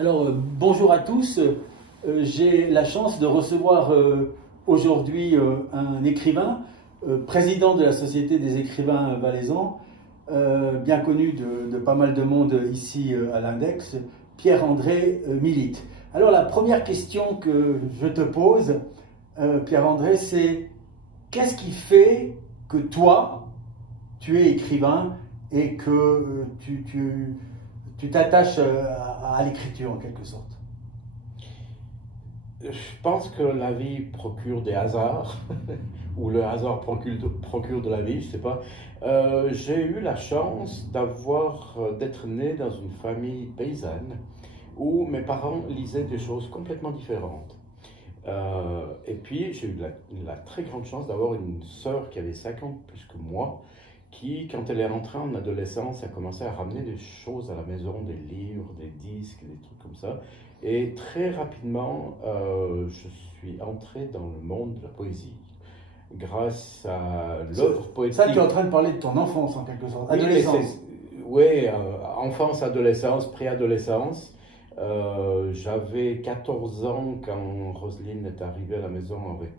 Alors, bonjour à tous. J'ai la chance de recevoir aujourd'hui un écrivain, président de la Société des écrivains valaisans, bien connu de pas mal de monde ici à l'Index, Pierre-André Milite. Alors, la première question que je te pose, Pierre-André, c'est qu'est-ce qui fait que toi, tu es écrivain et que tu t'attaches à l'écriture en quelque sorte? Je pense que la vie procure des hasards, ou le hasard procure de la vie, je ne sais pas. J'ai eu la chance d'être né dans une famille paysanne où mes parents lisaient des choses complètement différentes. Et puis j'ai eu la très grande chance d'avoir une sœur qui avait 5 ans de plus que moi, qui, quand elle est rentrée en adolescence, a commencé à ramener des choses à la maison, des livres, des disques, des trucs comme ça. Et très rapidement, je suis entré dans le monde de la poésie grâce à l'œuvre poétique. Ça, tu es en train de parler de ton enfance en quelque sorte, Oui, adolescence. Oui, enfance, adolescence, préadolescence. J'avais 14 ans quand Roselyne est arrivée à la maison avec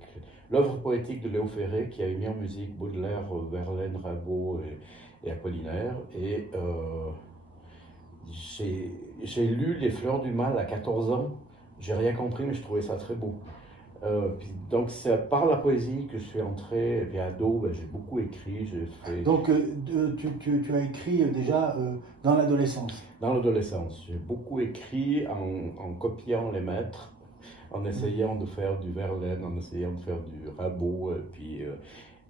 l'œuvre poétique de Léo Ferré qui a mis en musique Baudelaire, Verlaine, Rimbaud et Apollinaire. Et j'ai lu Les Fleurs du Mal à 14 ans. J'ai rien compris, mais je trouvais ça très beau. Donc c'est par la poésie que je suis entré. Et puis ado, j'ai beaucoup écrit. J'ai fait... Donc tu as écrit déjà dans l'adolescence. Dans l'adolescence, j'ai beaucoup écrit en copiant les maîtres, en essayant de faire du Verlaine, en essayant de faire du Rimbaud.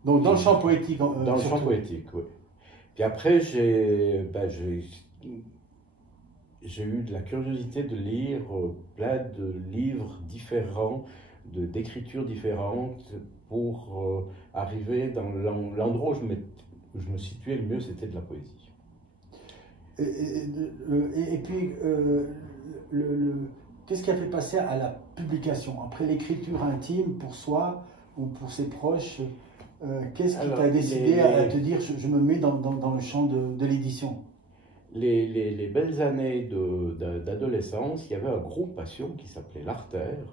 Donc dans le champ poétique. Dans le champ poétique, oui. Puis après, j'ai eu de la curiosité de lire plein de livres différents, d'écritures différentes, pour arriver dans l'endroit où je me situais le mieux, c'était de la poésie. Et puis, qu'est-ce qui a fait passer à la publication? Après l'écriture intime pour soi ou pour ses proches, qu'est-ce qui t'a décidé à te dire je me mets dans le champ de l'édition? Les belles années d'adolescence, il y avait un groupe passion qui s'appelait l'Artère,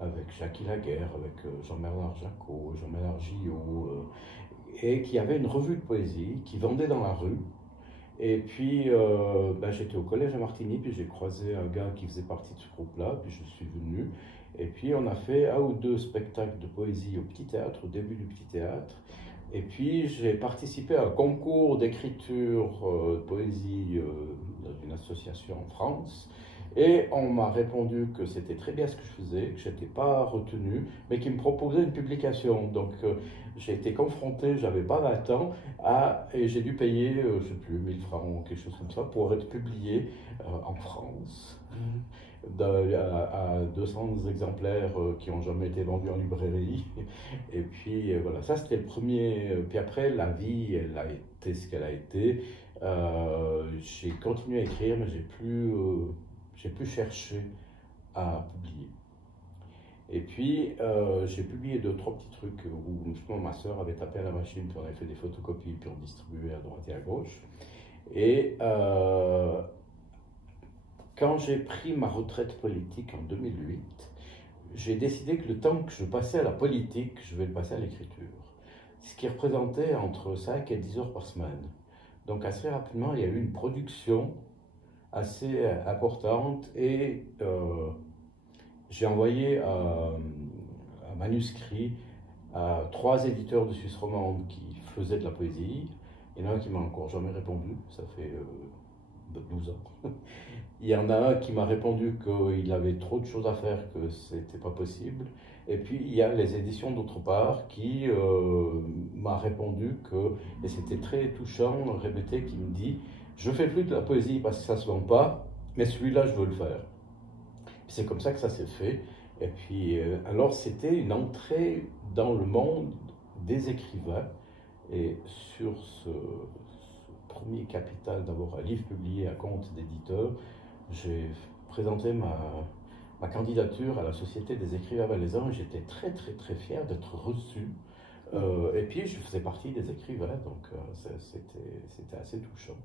avec Jackie Laguerre, avec Jean-Bernard Jacot, Jean-Bernard Gillot, et qui avait une revue de poésie qui vendait dans la rue. Et puis j'étais au collège à Martigny, puis j'ai croisé un gars qui faisait partie de ce groupe-là, puis je suis venu. Et puis on a fait 1 ou 2 spectacles de poésie au Petit Théâtre, au début du Petit Théâtre. Et puis j'ai participé à un concours d'écriture de poésie dans une association en France. Et on m'a répondu que c'était très bien ce que je faisais, que je n'étais pas retenu, mais qu'ils me proposaient une publication. Donc j'ai été confronté, j'avais pas 20 ans, et j'ai dû payer, je ne sais plus, 1000 francs ou quelque chose comme ça, pour être publié en France. À 200 exemplaires qui n'ont jamais été vendus en librairie. Et puis voilà, ça c'était le premier. Puis après, la vie, elle a été ce qu'elle a été. J'ai continué à écrire, mais j'ai plus cherché à publier. Et puis j'ai publié 2-3 petits trucs où justement ma soeur avait tapé à la machine, puis on avait fait des photocopies, puis on distribuait à droite et à gauche. Et quand j'ai pris ma retraite politique en 2008, j'ai décidé que le temps que je passais à la politique, je vais le passer à l'écriture. Ce qui représentait entre 5 et 10 heures par semaine. Donc assez rapidement, il y a eu une production assez importante et j'ai envoyé un manuscrit à 3 éditeurs de Suisse romande qui faisaient de la poésie. Il y en a un qui m'a encore jamais répondu, ça fait 12 ans. Il y en a un qui m'a répondu qu'il avait trop de choses à faire, que c'était pas possible. Et puis il y a les éditions d'autre part qui m'a répondu que, et c'était très touchant, Répété qui me dit: je fais plus de la poésie parce que ça se vend pas, mais celui-là je veux le faire. C'est comme ça que ça s'est fait. Et puis alors c'était une entrée dans le monde des écrivains. Et sur ce premier capital d'avoir un livre publié à compte d'éditeur, j'ai présenté ma candidature à la Société des écrivains valaisans et j'étais très très très fier d'être reçu Et puis je faisais partie des écrivains, donc c'était assez touchant.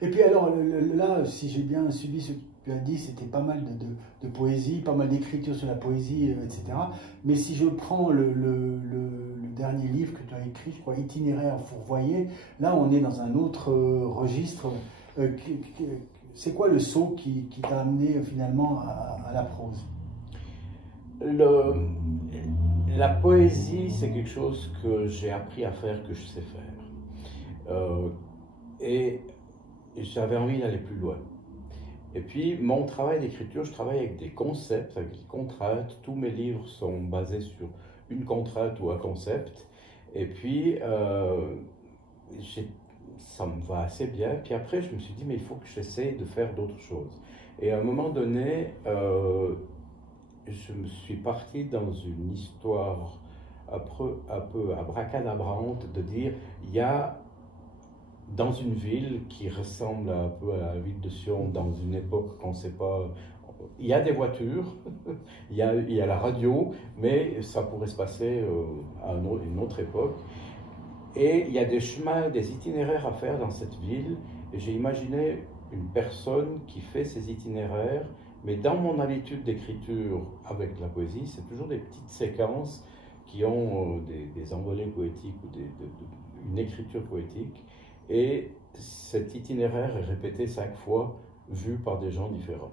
Et puis alors là, si j'ai bien suivi ce que tu as dit, c'était pas mal de poésie, pas mal d'écriture sur la poésie, etc. Mais si je prends le dernier livre que tu as écrit, je crois, Itinéraire fourvoyé, là on est dans un autre registre. C'est quoi le saut qui t'a amené finalement à la prose? La poésie, c'est quelque chose que j'ai appris à faire, que je sais faire. Et j'avais envie d'aller plus loin. Et puis, mon travail d'écriture, je travaille avec des concepts, avec des contraintes. Tous mes livres sont basés sur une contrainte ou un concept. Et puis, ça me va assez bien. Puis après, je me suis dit, mais il faut que j'essaie de faire d'autres choses. Et à un moment donné, je me suis parti dans une histoire un peu abracadabrante de dire, il y a dans une ville qui ressemble un peu à la ville de Sion, dans une époque qu'on ne sait pas, il y a des voitures, il y a la radio, mais ça pourrait se passer à une autre époque. Et il y a des chemins, des itinéraires à faire dans cette ville. Et j'ai imaginé une personne qui fait ces itinéraires, mais dans mon habitude d'écriture avec la poésie, c'est toujours des petites séquences qui ont des envolées poétiques ou une écriture poétique. Et cet itinéraire est répété 5 fois, vu par des gens différents.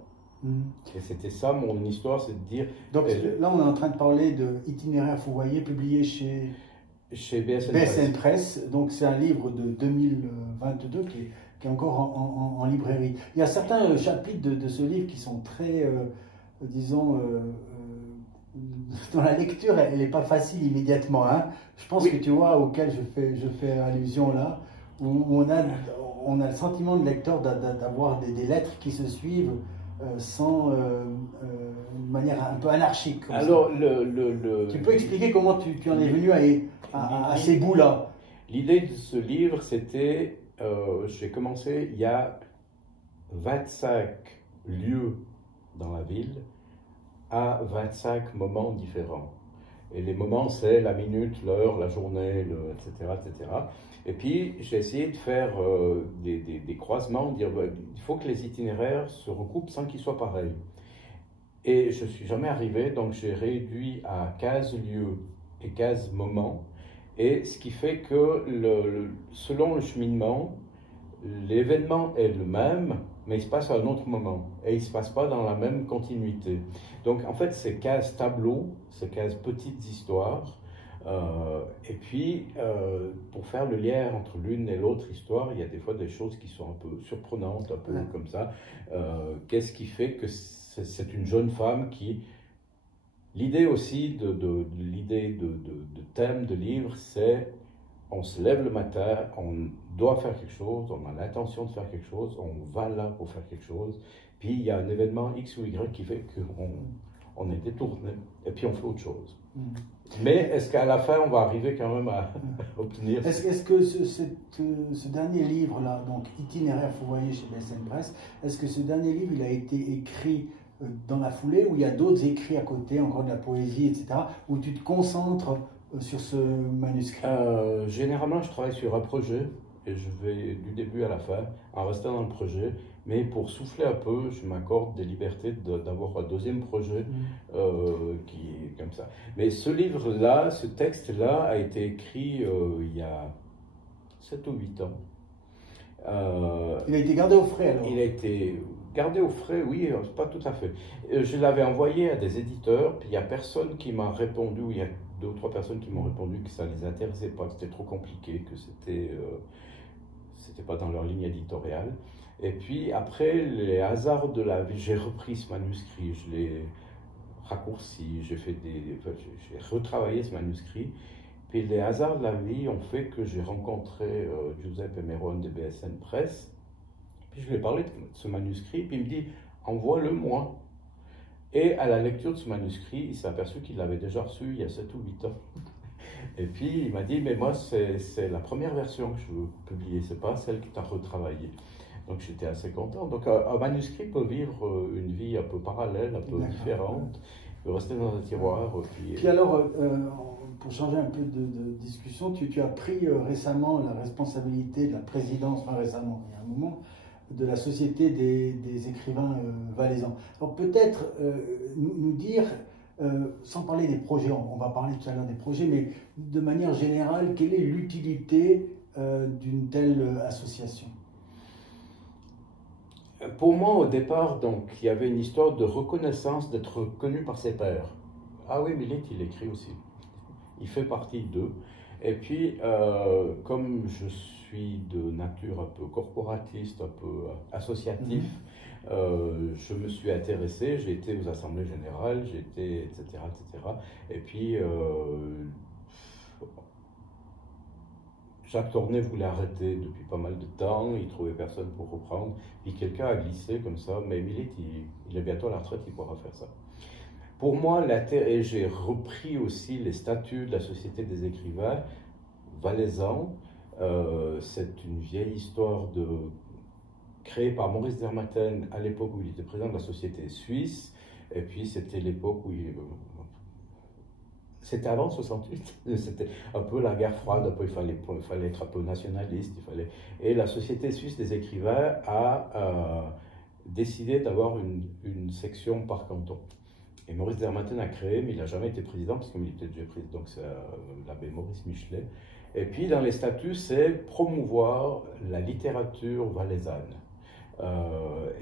Et c'était ça mon histoire, c'est de dire... Donc là, on est en train de parler de Itinéraire fourvoyé, publié chez BSN Press. Donc c'est un livre de 2022 qui est encore en librairie. Il y a certains chapitres de ce livre qui sont très, disons, dans la lecture, elle n'est pas facile immédiatement. Hein. Je pense que tu vois, auquel je fais allusion là, où on a le sentiment de lecteur d'avoir des lettres qui se suivent sans une manière un peu anarchique. Alors, tu peux expliquer comment tu en es venu à ces bouts-là? L'idée de ce livre, c'était, j'ai commencé il y a 25 lieux dans la ville, à 25 moments différents. Et les moments, c'est la minute, l'heure, la journée, etc., etc. Et puis, j'ai essayé de faire des croisements, dire il faut que les itinéraires se recoupent sans qu'ils soient pareils. Et je ne suis jamais arrivé, donc j'ai réduit à 15 lieux et 15 moments. Et ce qui fait que, selon le cheminement, l'événement est le même, mais il se passe à un autre moment. Et il ne se passe pas dans la même continuité. Donc, en fait, c'est 15 tableaux, c'est 15 petites histoires. Et puis, pour faire le lien entre l'une et l'autre histoire, il y a des fois des choses qui sont un peu surprenantes, un peu comme ça. Qu'est-ce qui fait que c'est une jeune femme qui... L'idée aussi l'idée de thème de livre, c'est on se lève le matin, on doit faire quelque chose, on a l'intention de faire quelque chose, on va là pour faire quelque chose, puis il y a un événement X ou Y qui fait qu'on est détourné, et puis on fait autre chose. Mais est-ce qu'à la fin, on va arriver quand même à obtenir... Est-ce que ce dernier livre-là, donc Itinéraire fourvoyé chez BSN Press, est-ce que ce dernier livre, il a été écrit dans la foulée, ou il y a d'autres écrits à côté, encore de la poésie, etc., où tu te concentres sur ce manuscrit? Généralement, je travaille sur un projet, et je vais du début à la fin, en restant dans le projet. Mais pour souffler un peu, je m'accorde des libertés d'avoir un deuxième projet qui est comme ça. Mais ce livre-là, ce texte-là, a été écrit il y a 7 ou 8 ans. Il a été gardé au frais alors? Il a été gardé au frais, oui, pas tout à fait. Je l'avais envoyé à des éditeurs, puis il n'y a personne qui m'a répondu, ou il y a 2 ou 3 personnes qui m'ont répondu que ça ne les intéressait pas, que c'était trop compliqué, que c'était pas dans leur ligne éditoriale. Et puis après, les hasards de la vie, j'ai repris ce manuscrit, je l'ai raccourci, j'ai retravaillé ce manuscrit. Puis les hasards de la vie ont fait que j'ai rencontré Giuseppe Meron de BSN Press. Puis je lui ai parlé de ce manuscrit, puis il me dit « envoie-le moi ». Et à la lecture de ce manuscrit, il s'est aperçu qu'il l'avait déjà reçu il y a 7 ou 8 ans. Et puis il m'a dit « mais moi c'est la première version que je veux publier, c'est pas celle que tu as retravaillée ». Donc j'étais assez content. Donc un manuscrit peut vivre une vie un peu parallèle, un peu différente. Il peut rester dans un tiroir. Puis alors, pour changer un peu de discussion, tu as pris récemment la responsabilité de la présidence, enfin récemment, il y a un moment, de la Société des écrivains valaisans. Alors peut-être nous dire, sans parler des projets, on va parler tout à l'heure des projets, mais de manière générale, quelle est l'utilité d'une telle association? Pour moi, au départ, donc, il y avait une histoire de reconnaissance, d'être reconnu par ses pairs. Ah oui, Millet, il écrit aussi. Il fait partie d'eux. Et puis, comme je suis de nature un peu corporatiste, un peu associatif, je me suis intéressé, j'ai été aux assemblées générales, j'ai été, etc., etc. Et puis, Jacques Tournay voulait arrêter depuis pas mal de temps, il trouvait personne pour reprendre, puis quelqu'un a glissé comme ça, mais Millet, il est bientôt à la retraite, il pourra faire ça. Pour moi, et j'ai repris aussi les statuts de la Société des écrivains valaisans. C'est une vieille histoire créée par Maurice Dermaten à l'époque où il était président de la Société suisse, et puis c'était l'époque où c'était avant 68, c'était un peu la guerre froide, un peu, il fallait être un peu nationaliste, et la Société suisse des écrivains a décidé d'avoir une section par canton. Et Maurice Dermaten a créé, mais il n'a jamais été président, parce qu'il était déjà président, donc c'est l'abbé Maurice Michelet. Et puis dans les statuts, c'est promouvoir la littérature valaisanne.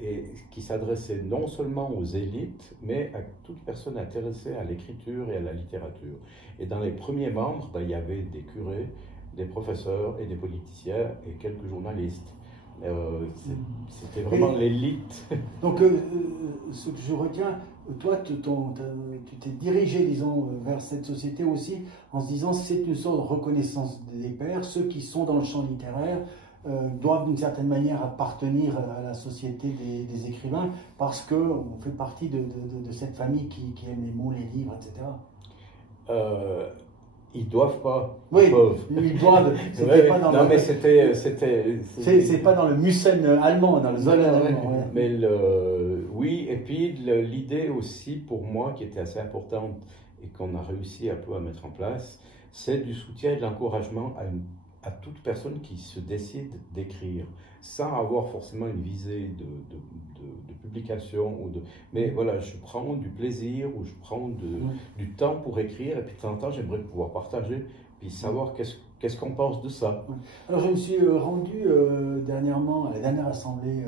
Et qui s'adressait non seulement aux élites, mais à toute personne intéressée à l'écriture et à la littérature. Et dans les premiers membres, il y avait des curés, des professeurs et des politiciens et quelques journalistes. C'était vraiment l'élite. Donc, ce que je retiens, toi, tu t'es dirigé, disons, vers cette société aussi, en se disant c'est une sorte de reconnaissance des pairs, ceux qui sont dans le champ littéraire, doivent d'une certaine manière appartenir à la Société des écrivains parce qu'on fait partie de cette famille qui aime les mots, les livres, etc. Ils doivent pas. Oui, ils peuvent. Ils doivent. Ouais, pas dans non, mais c'était. C'est pas dans le Musen allemand, dans le Zoll allemand. Ouais. Mais oui, et puis l'idée aussi pour moi qui était assez importante et qu'on a réussi un peu à mettre en place, c'est du soutien et de l'encouragement à toute personne qui se décide d'écrire, sans avoir forcément une visée de publication. Mais voilà, je prends du plaisir ou je prends du temps pour écrire, et puis de temps en temps, j'aimerais pouvoir partager, puis savoir qu'est-ce qu'on pense de ça. Alors, je me suis rendu dernièrement à la dernière assemblée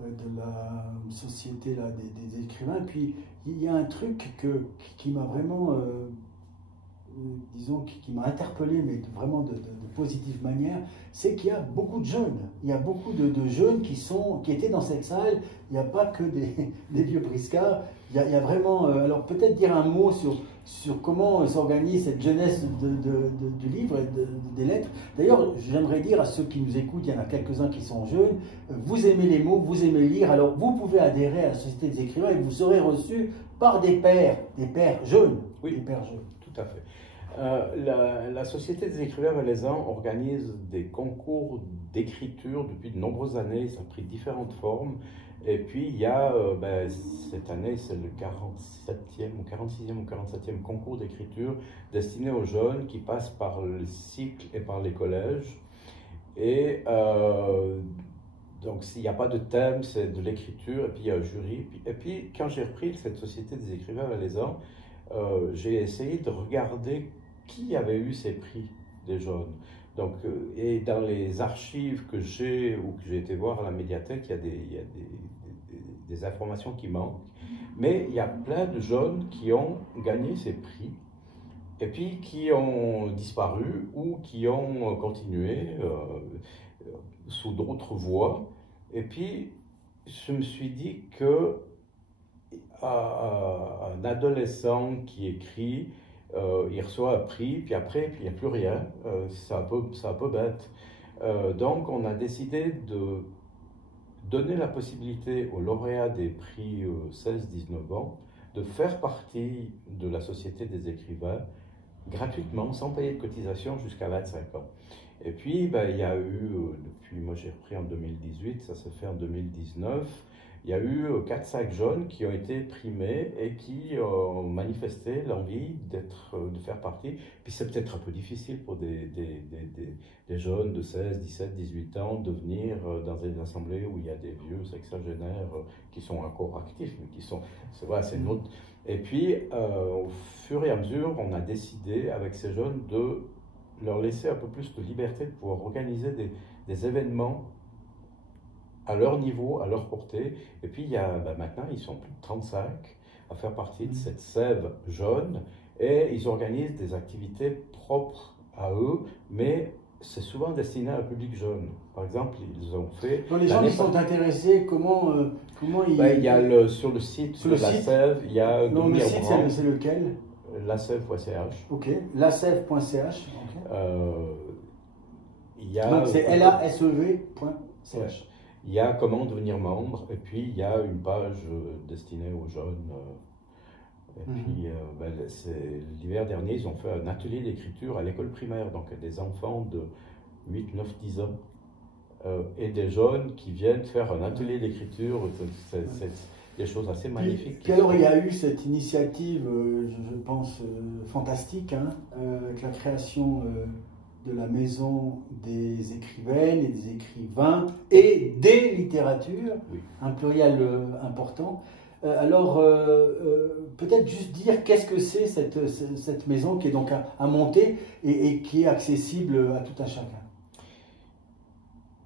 de la Société là, des écrivains, puis il y a un truc qui m'a vraiment... disons, qui m'a interpellé, mais vraiment de positive manière, c'est qu'il y a beaucoup de jeunes. Il y a beaucoup de jeunes qui étaient dans cette salle. Il n'y a pas que des vieux briscards. Il y a vraiment... alors peut-être dire un mot sur comment s'organise cette jeunesse du livre et des lettres. D'ailleurs, j'aimerais dire à ceux qui nous écoutent, il y en a quelques-uns qui sont jeunes, vous aimez les mots, vous aimez lire, alors vous pouvez adhérer à la Société des écrivains et vous serez reçus par des pairs jeunes. Oui, des pairs jeunes. Tout à fait. La Société des écrivains valaisans organise des concours d'écriture depuis de nombreuses années, ça a pris différentes formes. Et puis il y a, cette année, c'est le 47e ou 46e ou 47e concours d'écriture destiné aux jeunes qui passent par le cycle et par les collèges. Et donc s'il n'y a pas de thème, c'est de l'écriture, et puis il y a un jury. Et puis quand j'ai repris cette Société des écrivains valaisans, j'ai essayé de regarder qui avait eu ces prix des jeunes. Donc, et dans les archives que j'ai ou que j'ai été voir à la médiathèque, il y a des informations qui manquent. Mais il y a plein de jeunes qui ont gagné ces prix et puis qui ont disparu ou qui ont continué sous d'autres voies. Et puis, je me suis dit que un adolescent qui écrit, il reçoit un prix, puis après, il n'y a plus rien. C'est un peu bête. Donc, on a décidé de donner la possibilité aux lauréats des prix 16-19 ans de faire partie de la Société des écrivains gratuitement, sans payer de cotisation jusqu'à 25 ans. Et puis, il y a eu, depuis, moi j'ai repris en 2018, ça s'est fait en 2019, il y a eu 4-5 jeunes qui ont été primés et qui ont manifesté l'envie de faire partie. Puis c'est peut-être un peu difficile pour des jeunes de 16, 17, 18 ans de venir dans des assemblées où il y a des vieux sexagénaires qui sont encore actifs, mais qui sont, c'est vrai, c'est une autre. Et puis, au fur et à mesure, on a décidé avec ces jeunes de leur laisser un peu plus de liberté de pouvoir organiser des événements à leur niveau, à leur portée. Et puis, maintenant, ils sont plus de 35 à faire partie de cette sève jeune et ils organisent des activités propres à eux, mais c'est souvent destiné à un public jeune. Par exemple, ils ont fait... Donc les gens qui sont intéressés, comment ils... Il y a sur le site de la sève, il y a... Non, le site, c'est lequel? Lasève.ch. Ok, lasève.ch. Okay. Il y a... Donc c'est lasev.ch. Il y a comment devenir membre, et puis il y a une page destinée aux jeunes. Et puis, l'hiver dernier, ils ont fait un atelier d'écriture à l'école primaire, donc des enfants de 8, 9, 10 ans, et des jeunes qui viennent faire un atelier d'écriture. C'est des choses assez magnifiques. Puis alors, il y a eu cette initiative, je pense, fantastique, hein, avec la création de la maison des écrivaines et des écrivains et des littératures, oui. Un pluriel important. Alors, peut-être juste dire qu'est-ce que c'est cette maison qui est donc à monter et qui est accessible à tout un chacun.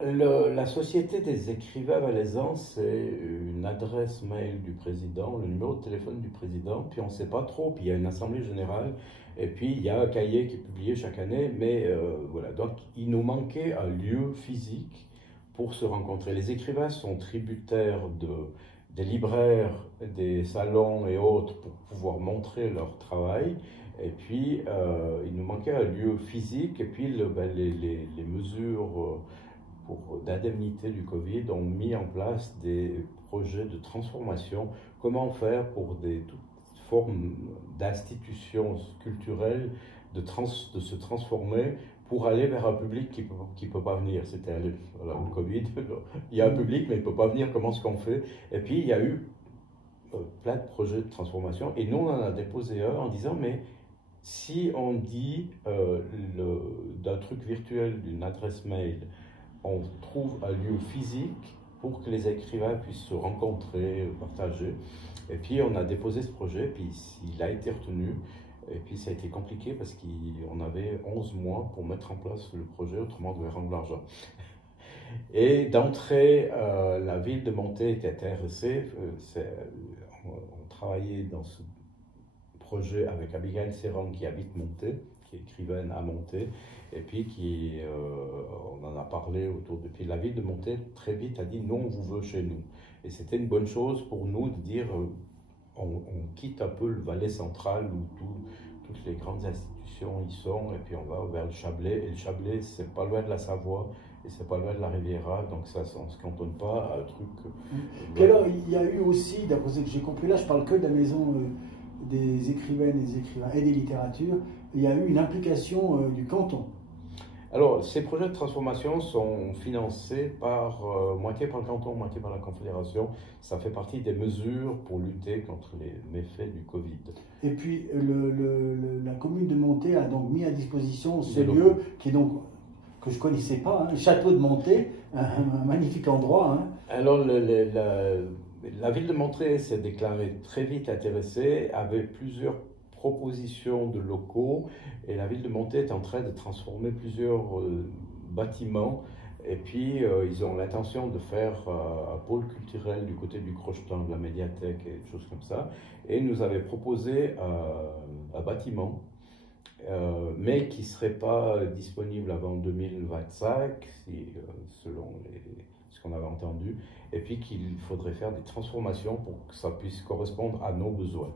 La Société des écrivains valaisans, c'est une adresse mail du président, le numéro de téléphone du président, puis on ne sait pas trop, puis il y a une assemblée générale, et puis il y a un cahier qui est publié chaque année, mais voilà, donc il nous manquait un lieu physique pour se rencontrer. Les écrivains sont tributaires des libraires, des salons et autres pour pouvoir montrer leur travail. Et puis, il nous manquait un lieu physique. Et puis, les mesures d'indemnité du Covid ont mis en place des projets de transformation. Comment faire pour toutes formes d'institutions culturelles de se transformer pour aller vers un public qui peut pas venir. C'était le Covid, il y a un public mais il peut pas venir, comment est-ce qu'on fait? Et puis il y a eu plein de projets de transformation et nous on en a déposé un en disant mais si on dit d'un truc virtuel, d'une adresse mail, on trouve un lieu physique pour que les écrivains puissent se rencontrer, partager. Et puis on a déposé ce projet, puis il a été retenu. Et puis ça a été compliqué parce qu'on avait 11 mois pour mettre en place le projet, autrement on devait rendre l'argent. Et d'entrée, la ville de Monté était intéressée. On travaillait dans ce projet avec Abigail Serran qui habite Monté, qui est écrivaine à Monté, et puis on en a parlé autour de... Puis la ville de Monté très vite a dit non, on vous veut chez nous. Et c'était une bonne chose pour nous de dire... On quitte un peu le Valais central où toutes les grandes institutions y sont, et puis on va vers le Chablais. Et le Chablais, c'est pas loin de la Savoie et c'est pas loin de la Riviera, donc ça, on ne se cantonne pas à un truc. Puis alors, il y a eu aussi, d'après ce que j'ai compris, là, je parle que de la maison des écrivaines et des écrivains et des littératures, il y a eu une implication du canton. Alors, ces projets de transformation sont financés moitié par le canton, moitié par la Confédération. Ça fait partie des mesures pour lutter contre les méfaits du Covid. Et puis, la commune de Monté a donc mis à disposition ce lieu qui est donc, que je ne connaissais pas, hein, le château de Monté, un magnifique endroit. Hein. Alors, la ville de Monté s'est déclarée très vite intéressée, avait plusieurs propositions de locaux, et la ville de Monté est en train de transformer plusieurs bâtiments, et puis ils ont l'intention de faire un pôle culturel du côté du Crochetin, de la médiathèque et des choses comme ça, et ils nous avaient proposé un bâtiment, mais qui ne serait pas disponible avant 2025, selon ce qu'on avait entendu, et puis qu'il faudrait faire des transformations pour que ça puisse correspondre à nos besoins.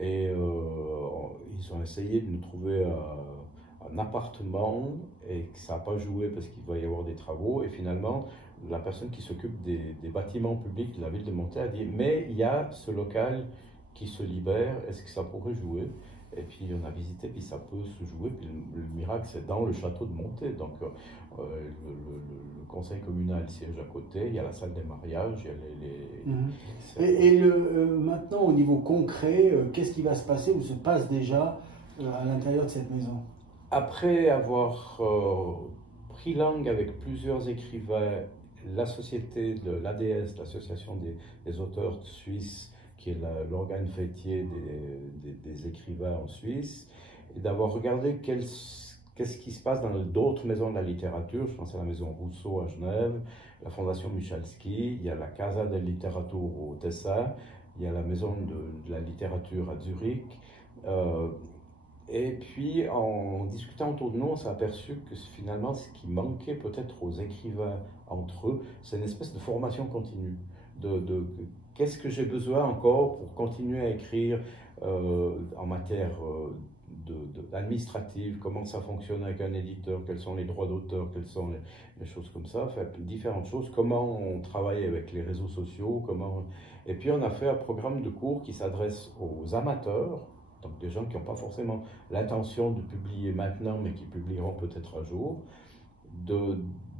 Et ils ont essayé de nous trouver un appartement et que ça n'a pas joué parce qu'il va y avoir des travaux. Et finalement, la personne qui s'occupe des bâtiments publics de la ville de Monté a dit « Mais il y a ce local qui se libère, est-ce que ça pourrait jouer ?» Et puis on a visité, puis ça peut se jouer. Puis le miracle, c'est dans le château de Monté. Donc le conseil communal siège à côté, il y a la salle des mariages, il y a maintenant, au niveau concret, qu'est-ce qui va se passer ou se passe déjà à l'intérieur de cette maison? Après avoir pris langue avec plusieurs écrivains, la société de l'ADS, l'Association des auteurs suisses, qui est l'organe fêtier des écrivains en Suisse, et d'avoir regardé qu'est-ce qui se passe dans d'autres maisons de la littérature. Je pense à la maison Rousseau à Genève, la Fondation Michalski, il y a la Casa del Literatur au Tessin, il y a la maison de la littérature à Zurich. Et puis, en discutant autour de nous, on s'est aperçu que finalement, ce qui manquait peut-être aux écrivains entre eux, c'est une espèce de formation continue. Qu'est-ce que j'ai besoin encore pour continuer à écrire en matière administrative, comment ça fonctionne avec un éditeur, quels sont les droits d'auteur, quelles sont les choses comme ça, enfin, différentes choses, comment on travaille avec les réseaux sociaux, Et puis, on a fait un programme de cours qui s'adresse aux amateurs, donc des gens qui n'ont pas forcément l'intention de publier maintenant, mais qui publieront peut-être un jour.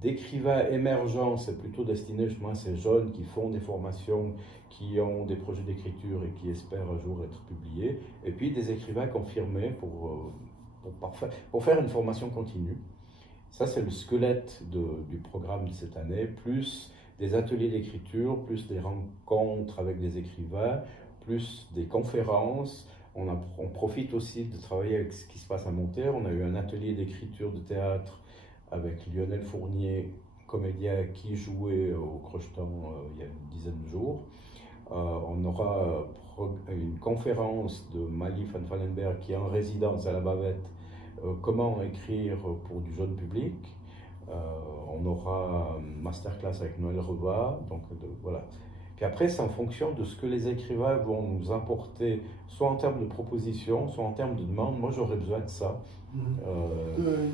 D'écrivains émergents, c'est plutôt destiné justement à ces jeunes qui font des formations, qui ont des projets d'écriture et qui espèrent un jour être publiés. Et puis des écrivains confirmés pour faire une formation continue. Ça, c'est le squelette du programme de cette année, plus des ateliers d'écriture, plus des rencontres avec des écrivains, plus des conférences. On profite aussi de travailler avec ce qui se passe à Monterre. On a eu un atelier d'écriture de théâtre avec Lionel Fournier, comédien qui jouait au Crocheton il y a une dizaine de jours. On aura une conférence de Mali Van Fallenberg qui est en résidence à la Bavette, comment écrire pour du jeune public. On aura un masterclass avec Noël Reva, donc voilà. Puis après, c'est en fonction de ce que les écrivains vont nous apporter, soit en termes de propositions, soit en termes de demandes. Moi, j'aurais besoin de ça.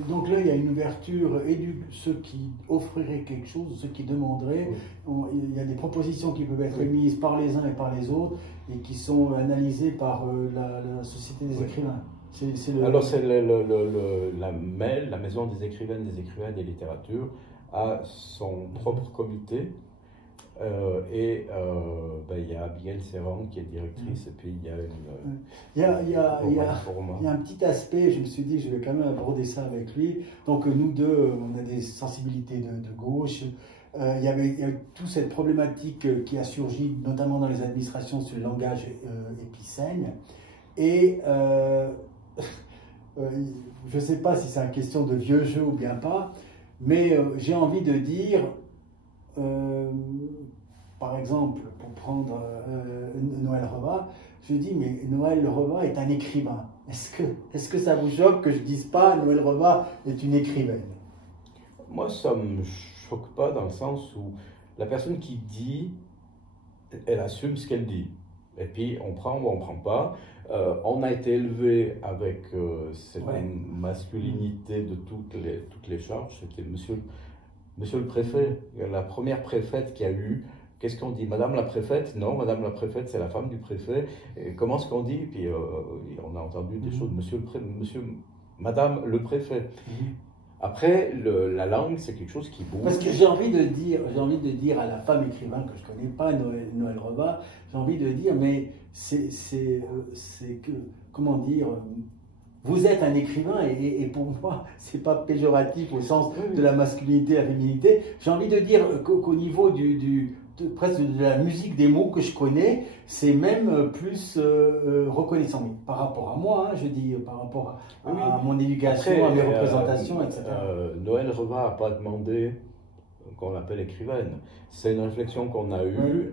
Donc là, il y a une ouverture, et ceux qui offriraient quelque chose, ceux qui demanderaient, il y a des propositions qui peuvent être émises par les uns et par les autres, et qui sont analysées par la Société des écrivains. Alors, c'est la MEL, la Maison des écrivains et des littératures, a son propre comité. Il y a Abigail Serran qui est directrice, et puis il y a il y a un petit aspect, je me suis dit que je vais quand même aborder ça avec lui. Donc nous deux, on a des sensibilités de gauche. Il y a toute cette problématique qui a surgi, notamment dans les administrations, sur le langage épicène. Et je ne sais pas si c'est une question de vieux jeu ou bien pas, mais j'ai envie de dire... par exemple, pour prendre Noël Reva, je dis, mais Noël Reva est un écrivain. Est-ce que ça vous choque que je ne dise pas Noël Reva est une écrivaine? Moi, ça ne me choque pas dans le sens où la personne qui dit, elle assume ce qu'elle dit. Et puis, on prend ou on ne prend pas. On a été élevé avec cette masculinité de toutes les charges. C'était Monsieur le préfet, la première préfète qu'il y a eu, qu'est-ce qu'on dit? Madame la préfète? Non, Madame la préfète, c'est la femme du préfet. Et comment est-ce qu'on dit? Puis on a entendu des choses, Madame le préfet. Après, la langue, c'est quelque chose qui bouge. Parce que j'ai envie de dire à la femme écrivain que je ne connais pas, Noël Reva, j'ai envie de dire, mais c'est que, comment dire... Vous êtes un écrivain et pour moi, ce n'est pas péjoratif au sens de la masculinité et la féminité. J'ai envie de dire qu'au niveau presque de la musique des mots que je connais, c'est même plus reconnaissant. Mais par rapport à moi, je dis, par rapport à mon éducation, à mes représentations, etc. Noël Reva n'a pas demandé qu'on l'appelle écrivaine. C'est une réflexion qu'on a eue.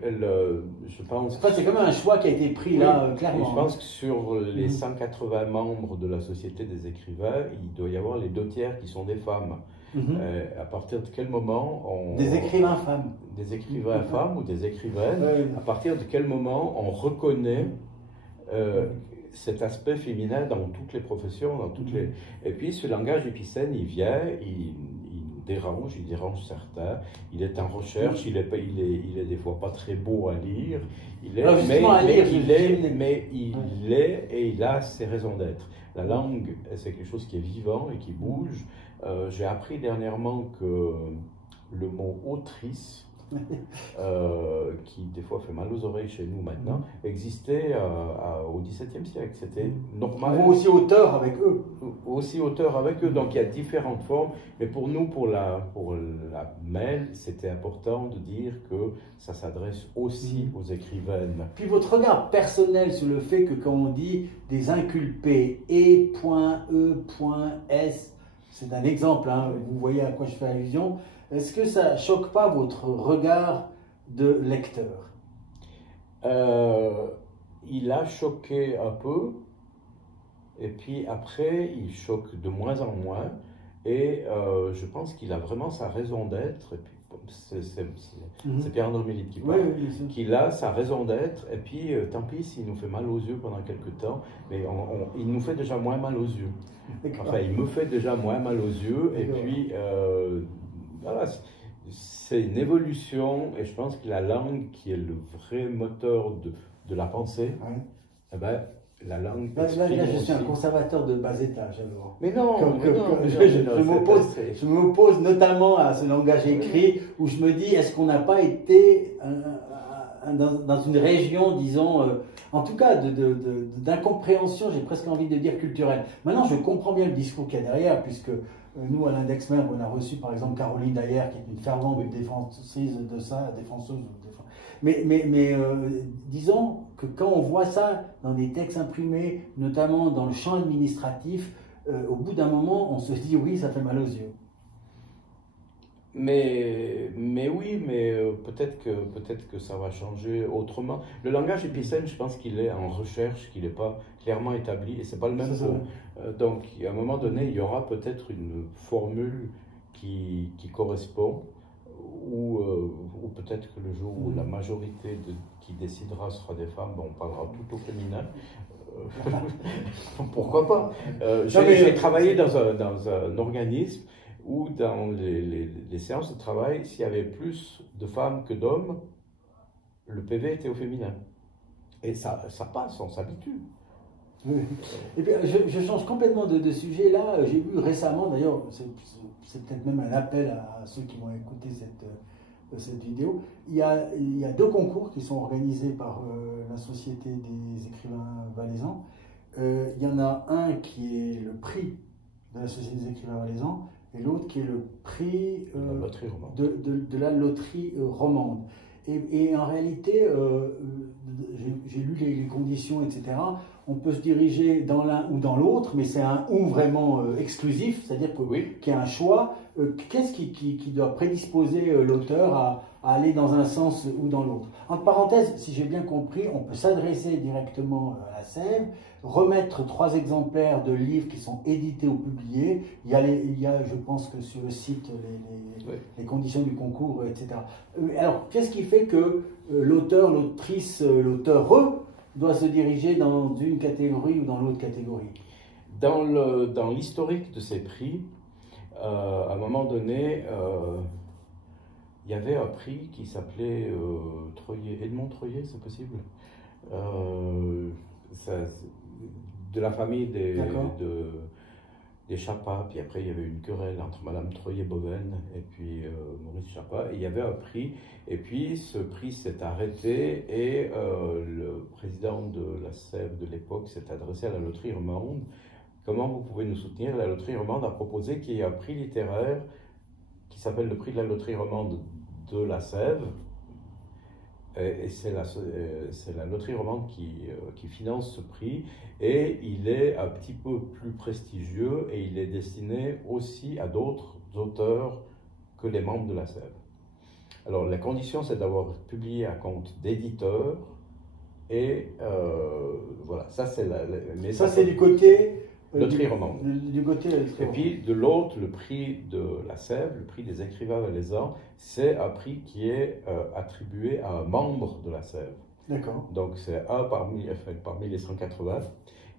Je pense. Enfin, c'est quand même un choix qui a été pris là, clairement. Je pense que sur les 180 membres de la Société des écrivains, il doit y avoir les 2/3 qui sont des femmes. À partir de quel moment des écrivains femmes. Des écrivains femmes ou des écrivaines. À partir de quel moment on reconnaît cet aspect féminin dans toutes les professions, Et puis ce langage épicène, il vient, dérange, il dérange certains. Il est en recherche, il est des fois pas très beau à lire. Il est, Alors, justement, à lire, mais il est et il a ses raisons d'être. La langue, c'est quelque chose qui est vivant et qui bouge. J'ai appris dernièrement que le mot autrice, qui des fois fait mal aux oreilles chez nous maintenant, existait au XVIIe siècle. C'était normal. Ou aussi auteur avec eux. Aussi auteur avec eux. Donc il y a différentes formes. Mais pour nous, pour la MEL, c'était important de dire que ça s'adresse aussi aux écrivaines. Puis votre regard personnel sur le fait que quand on dit des inculpés, E.E.S, c'est un exemple, hein, vous voyez à quoi je fais allusion. Est-ce que ça ne choque pas votre regard de lecteur? Il a choqué un peu, et puis après, il choque de moins en moins, et je pense qu'il a vraiment sa raison d'être, et puis c'est Pierre-André Mélitte qui parle, qu'il a sa raison d'être, et puis tant pis s'il nous fait mal aux yeux pendant quelques temps, mais il nous fait déjà moins mal aux yeux. Enfin, il me fait déjà moins mal aux yeux, et puis... voilà, c'est une évolution et je pense que la langue qui est le vrai moteur de la pensée, eh ben, la langue... Là, je suis un conservateur de bas étage alors. Mais non, je m'oppose notamment à ce langage écrit où je me dis, est-ce qu'on n'a pas été dans une région, disons, en tout cas d'incompréhension, j'ai presque envie de dire culturelle. Maintenant, je comprends bien le discours qu'il y a derrière, puisque nous, à l'Index Même, on a reçu par exemple Caroline Dayer, qui est une fervente défenseuse de ça, mais disons que quand on voit ça dans des textes imprimés, notamment dans le champ administratif, au bout d'un moment, on se dit oui, ça fait mal aux yeux. Mais oui, mais peut-être que ça va changer autrement. Le langage épicène, je pense qu'il est en recherche, qu'il n'est pas clairement établi, et c'est pas le même mot. Donc, à un moment donné, il y aura peut-être une formule qui correspond, ou peut-être que le jour où la majorité qui décidera sera des femmes, bon, on parlera tout au féminin. Pourquoi pas? J'ai travaillé dans un organisme où dans les séances de travail, s'il y avait plus de femmes que d'hommes, le PV était au féminin. Et ça passe, on s'habitue. Oui. Et puis, je change complètement de sujet là. J'ai vu récemment, d'ailleurs, c'est peut-être même un appel à ceux qui vont écouter cette vidéo. Il y a 2 concours qui sont organisés par la Société des écrivains valaisans. Il y en a un qui est le prix de la Société des écrivains valaisans, et l'autre qui est le prix de la loterie romande. Et en réalité, j'ai lu les conditions, etc. On peut se diriger dans l'un ou dans l'autre, mais c'est un ou vraiment exclusif, c'est-à-dire qu'il y a un choix. Qu'est-ce qui doit prédisposer l'auteur à aller dans un sens ou dans l'autre? Entre parenthèses, si j'ai bien compris, on peut s'adresser directement à la Sève, remettre 3 exemplaires de livres qui sont édités ou publiés. Il y a, je pense que sur le site, les conditions du concours, etc. Alors, qu'est-ce qui fait que l'auteur, l'autrice, l'auteur doit se diriger dans une catégorie ou dans l'autre catégorie? Dans l'historique de ces prix, à un moment donné, il y avait un prix qui s'appelait Edmond Troyer, c'est possible, de la famille des Chapa. Puis après, il y avait une querelle entre Madame Troyer-Boven et puis Maurice Chapa. Et il y avait un prix. Et puis, ce prix s'est arrêté et le président de la Sève de l'époque s'est adressé à la loterie romande. Comment vous pouvez nous soutenir? La loterie romande a proposé qu'il y ait un prix littéraire qui s'appelle le prix de la loterie romande de la Sève. Et c'est la loterie romande qui finance ce prix, et il est un petit peu plus prestigieux et il est destiné aussi à d'autres auteurs que les membres de la Sève. Alors la condition, c'est d'avoir publié à compte d'éditeur, et voilà, ça c'est c'est du côté loterie romande. Du côté et puis de l'autre, le prix de la Sève, le prix des écrivains valaisans, c'est un prix qui est attribué à un membre de la Sève. D'accord. Donc c'est un parmi les 180.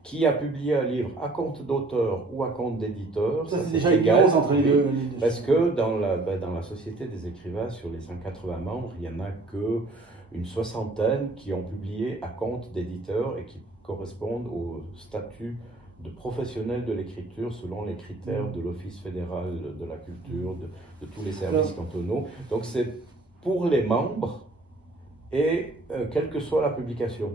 qui a publié un livre à compte d'auteur ou à compte d'éditeur. Ça, c'est déjà égal entre les deux. Parce que dans la Société des écrivains, sur les 180 membres, il n'y en a qu'une soixantaine qui ont publié à compte d'éditeur et qui correspondent au statut de professionnels de l'écriture selon les critères de l'Office fédéral de la culture, de tous les services cantonaux. Donc c'est pour les membres et quelle que soit la publication.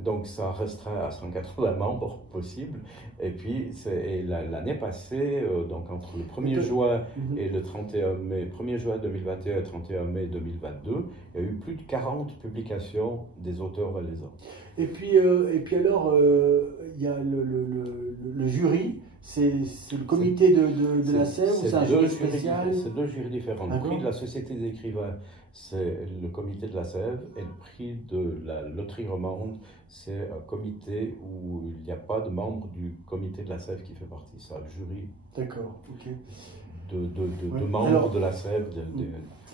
Donc ça restera à 180 membres possible. Et puis l'année passée, donc entre le 1er juin et le 31 mai, 1er juin 2021 et 31 mai 2022, il y a eu plus de 40 publications des auteurs valaisans. Et puis alors, il y a le jury, c'est le comité de la Sève ou c'est un jury spécial? C'est deux jurys différents. Le prix de la Société des écrivains, c'est le comité de la Sève, et le prix de la loterie romande, c'est un comité où il n'y a pas de membre du comité de la Sève qui fait partie. C'est un jury. D'accord, ok. De membres alors, de la Sève.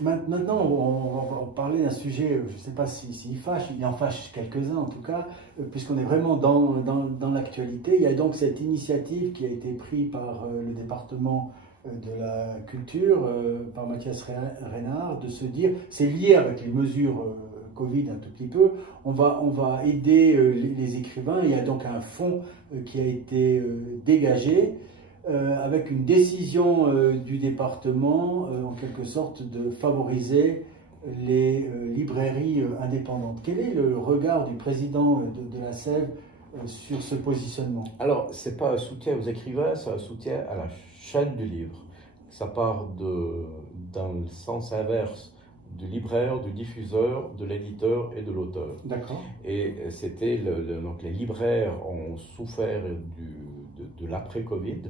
Maintenant, on va parler d'un sujet, je ne sais pas s'il fâche, il en fâche quelques-uns en tout cas, puisqu'on est vraiment dans l'actualité. Il y a donc cette initiative qui a été prise par le département de la culture, par Mathias Reynard, de se dire, c'est lié avec les mesures Covid un tout petit peu, on va aider les écrivains. Il y a donc un fonds qui a été dégagé, avec une décision du département, en quelque sorte, de favoriser les librairies indépendantes. Quel est le regard du président de la Sève sur ce positionnement? Alors, ce n'est pas un soutien aux écrivains, c'est un soutien à la chaîne du livre. Ça part dans le sens inverse du libraire, du diffuseur, de l'éditeur et de l'auteur. D'accord. Et c'était donc les libraires ont souffert de l'après-Covid.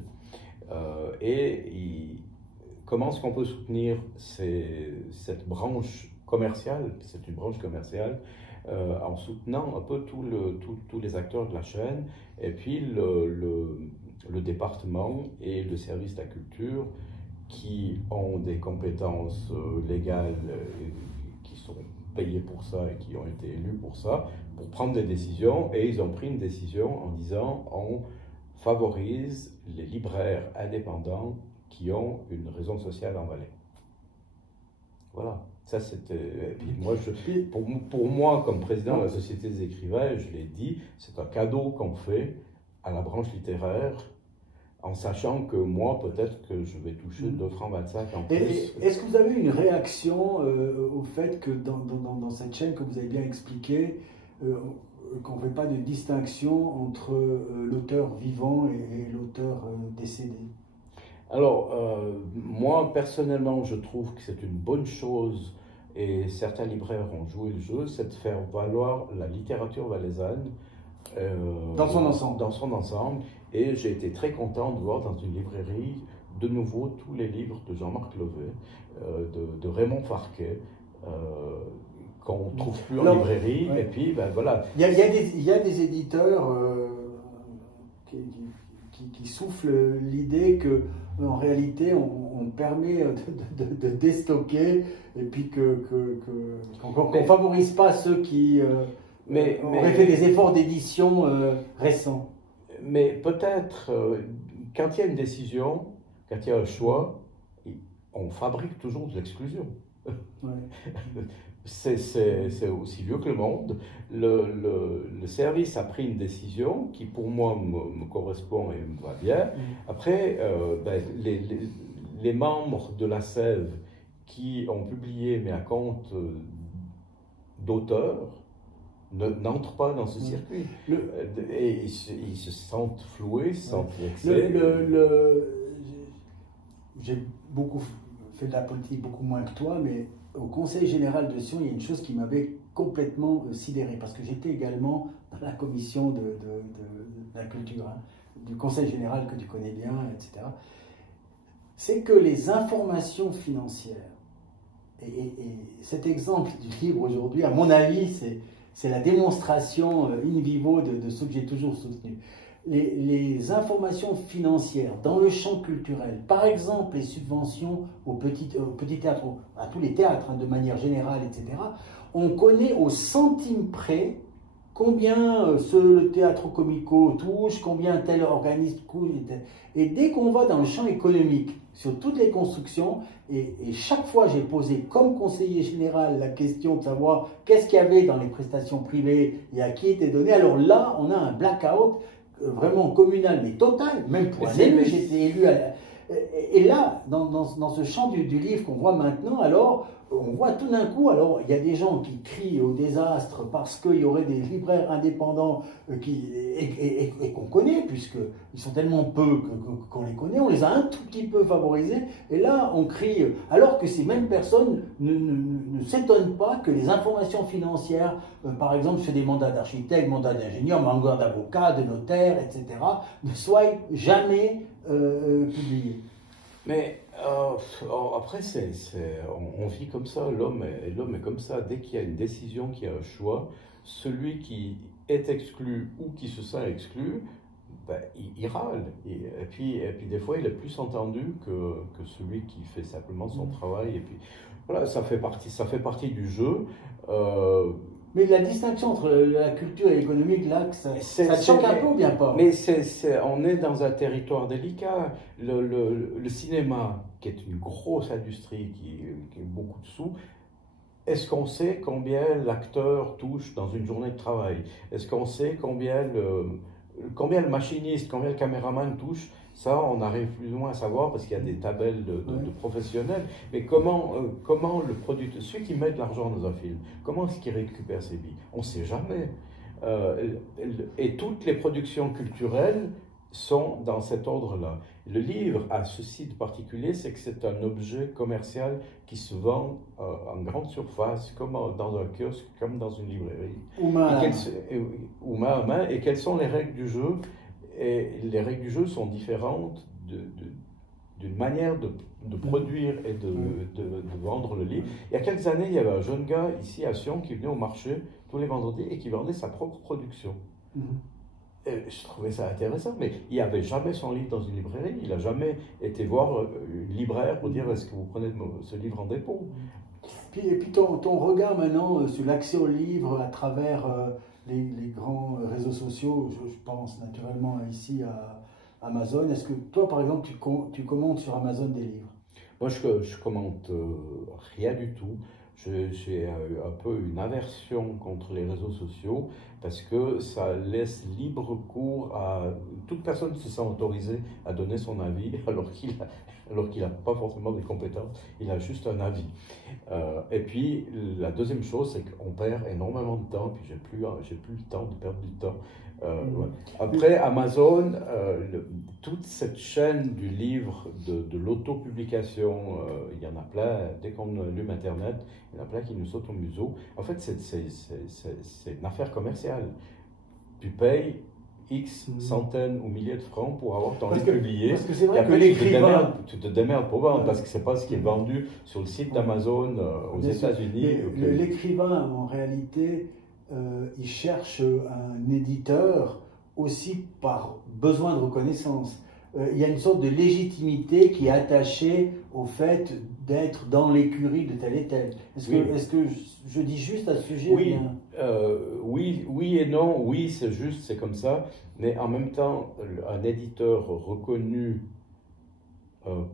Comment est-ce qu'on peut soutenir cette branche commerciale, c'est une branche commerciale, en soutenant un peu tous les acteurs de la chaîne, et puis le département et le service de la culture qui ont des compétences légales, qui sont payés pour ça et qui ont été élus pour ça, pour prendre des décisions. Et ils ont pris une décision en disant on favorise les libraires indépendants qui ont une raison sociale en Valais. Voilà, ça c'était. Pour moi, comme président de la Société des écrivains, je l'ai dit, c'est un cadeau qu'on fait à la branche littéraire, en sachant que moi, peut-être que je vais toucher 2,25 francs en plus. Est-ce que vous avez une réaction au fait que dans cette chaîne que vous avez bien expliqué, qu'on ne fait pas de distinction entre l'auteur vivant et l'auteur décédé? Alors, moi, personnellement, je trouve que c'est une bonne chose, et certains libraires ont joué le jeu, c'est de faire valoir la littérature valaisanne dans son ensemble. Dans son ensemble. Et j'ai été très content de voir dans une librairie, de nouveau, tous les livres de Jean-Marc Levet, de Raymond Farquet, qu'on ne trouve plus en librairie. Ouais. Et puis, ben voilà. Il y a des éditeurs qui soufflent l'idée que en réalité, on permet de déstocker et puis qu'on ne favorise pas ceux qui auraient fait des efforts d'édition récents. Mais peut-être, quand il y a une décision, quand il y a un choix, on fabrique toujours de l'exclusion. Ouais. C'est aussi vieux que le monde. Le service a pris une décision qui, pour moi, me correspond et me va bien. Après, les membres de la Sève qui ont publié, mais à compte d'auteurs, n'entrent pas dans ce circuit. Et ils se sentent floués, ils se sentent vexés. J'ai beaucoup fait de la politique, beaucoup moins que toi, mais au Conseil général de Sion, il y a une chose qui m'avait complètement sidéré, parce que j'étais également dans la commission de la culture, hein, du Conseil général que tu connais bien, etc. C'est que les informations financières, et cet exemple du livre aujourd'hui, à mon avis, c'est la démonstration in vivo de ce que j'ai toujours soutenu. Les informations financières dans le champ culturel, par exemple les subventions aux petits théâtres, à tous les théâtres, hein, de manière générale, etc., on connaît au centime près combien le théâtre comico touche, combien tel organisme coûte. Et dès qu'on va dans le champ économique, sur toutes les constructions, et chaque fois j'ai posé comme conseiller général la question de savoir qu'est-ce qu'il y avait dans les prestations privées et à qui était donné, alors là on a un blackout vraiment communal, mais total, même pour un élu, j'étais élu et là, dans ce champ du livre qu'on voit maintenant, alors, on voit tout d'un coup, alors, il y a des gens qui crient au désastre parce qu'il y aurait des libraires indépendants et qu'on connaît, puisqu'ils sont tellement peu qu'on les connaît, on les a un tout petit peu favorisés, et là, on crie, alors que ces mêmes personnes ne s'étonnent pas que les informations financières, par exemple, sur des mandats d'architecte, mandats d'ingénieur, mandats d'avocat, de notaire, etc., ne soient jamais publiés. Mais après, on vit comme ça, l'homme est comme ça. Dès qu'il y a une décision, qu'il y a un choix, celui qui est exclu ou qui se sent exclu, ben, il râle. Et puis des fois, il est plus entendu que celui qui fait simplement son travail. Et puis voilà, ça fait partie du jeu. Mais la distinction entre la culture et l'économique, là, ça te choque un peu ou bien pas? Mais on est dans un territoire délicat. Le cinéma, qui est une grosse industrie, qui a beaucoup de sous, est-ce qu'on sait combien l'acteur touche dans une journée de travail? Est-ce qu'on sait combien le machiniste, combien le caméraman touche? Ça, on arrive plus ou moins à savoir parce qu'il y a des tabelles de professionnels. Mais comment le producteur, celui qui met de l'argent dans un film, comment est-ce qu'il récupère ses billes? On ne sait jamais. Et toutes les productions culturelles sont dans cet ordre-là. Le livre a ceci de particulier, c'est que c'est un objet commercial qui se vend en grande surface, comme dans un kiosque, comme dans une librairie. Ou main à main. Et quelles sont les règles du jeu? Et les règles du jeu sont différentes d'une manière de produire et de vendre le livre. Il y a quelques années, il y avait un jeune gars ici à Sion qui venait au marché tous les vendredis et qui vendait sa propre production. Et je trouvais ça intéressant, mais il n'avait jamais son livre dans une librairie. Il n'a jamais été voir une libraire pour dire est-ce que vous prenez ce livre en dépôt. Et puis ton regard maintenant sur l'accès au livre à travers les grands réseaux sociaux, je pense naturellement ici à Amazon. Est-ce que toi, par exemple, tu commentes sur Amazon des livres? Moi, je commente rien du tout. J'ai un peu une aversion contre les réseaux sociaux parce que ça laisse libre cours à toute personne qui se sent autorisée à donner son avis alors qu'il n'a pas forcément des compétences, il a juste un avis. Et puis la deuxième chose, c'est qu'on perd énormément de temps, puis j'ai plus le temps de perdre du temps. Ouais. Après Amazon, toute cette chaîne du livre, de l'autopublication, il y en a plein, dès qu'on allume Internet, il y en a plein qui nous sautent au museau. En fait, c'est une affaire commerciale. Tu payes X centaines ou milliers de francs pour avoir ton livre publié. Parce que c'est vrai et après, que l'écrivain... tu te démerdes pour vendre, parce que c'est pas ce qui est vendu sur le site d'Amazon aux États-Unis. L'écrivain, en réalité, il cherche un éditeur aussi par besoin de reconnaissance. Il y a une sorte de légitimité qui est attachée au fait d'être dans l'écurie de tel et tel. Est-ce que je dis juste à ce sujet? Oui, oui et non. Oui, c'est juste, c'est comme ça. Mais en même temps, un éditeur reconnu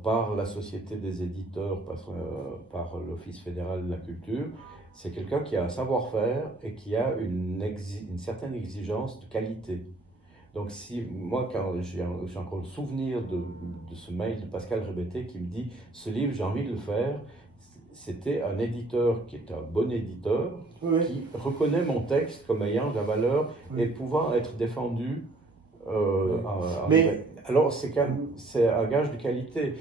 par la Société des éditeurs, par l'Office fédéral de la culture, c'est quelqu'un qui a un savoir-faire et qui a une certaine exigence de qualité. Donc moi, quand j'ai encore le souvenir de ce mail de Pascal Rébété qui me dit « ce livre, j'ai envie de le faire », c'était un éditeur qui est un bon éditeur, qui reconnaît mon texte comme ayant de la valeur et pouvant être défendu. Alors c'est un gage de qualité.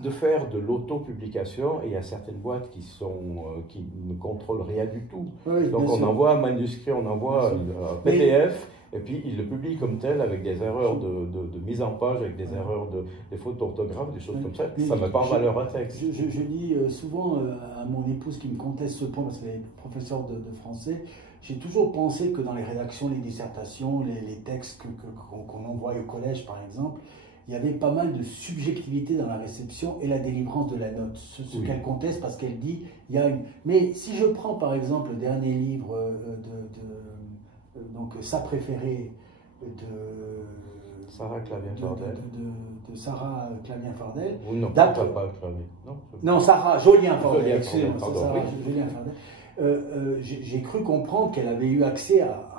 De faire de l'autopublication, et il y a certaines boîtes qui ne contrôlent rien du tout. Donc on envoie un manuscrit, on envoie un PDF, et puis ils le publient comme tel avec des erreurs de mise en page, avec des erreurs des fautes d'orthographe, des choses comme ça. Ça ne met pas en valeur un texte. Je dis souvent à mon épouse qui me conteste ce point, parce qu'elle est professeure de français, j'ai toujours pensé que dans les rédactions, les dissertations, les textes qu'on envoie au collège par exemple, il y avait pas mal de subjectivité dans la réception et la délivrance de la note. Ce qu'elle conteste parce qu'elle dit, il y a une... Mais si je prends par exemple le dernier livre donc sa préférée de Sarah Clavien-Fardel. De Sarah Clavien-Fardel. Ou non, pas Clavien. Non, Sarah Jolien-Fardel. Jolien-Fardel, Jolien-Fardel. J'ai cru comprendre qu'elle avait eu accès à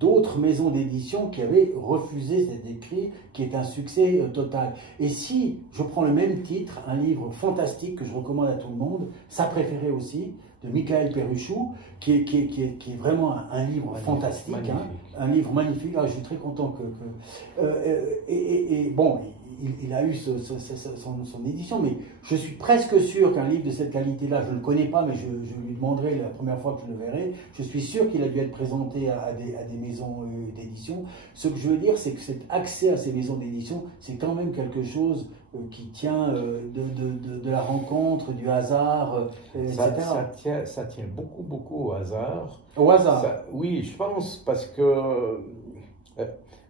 d'autres maisons d'édition qui avaient refusé cet écrit, qui est un succès total. Et si je prends le même titre, un livre fantastique que je recommande à tout le monde, sa préférée aussi, de Michael Perruchou, qui est vraiment un livre fantastique, magnifique. Hein, un livre magnifique. Ah, je suis très content et bon, il a eu son édition, mais je suis presque sûr qu'un livre de cette qualité-là, je ne le connais pas, mais je lui demanderai la première fois que je le verrai, je suis sûr qu'il a dû être présenté à des maisons d'édition. Ce que je veux dire, c'est que cet accès à ces maisons d'édition, c'est quand même quelque chose qui tient de la rencontre, du hasard, etc. Ça tient beaucoup au hasard. Au hasard. Oui, je pense, parce que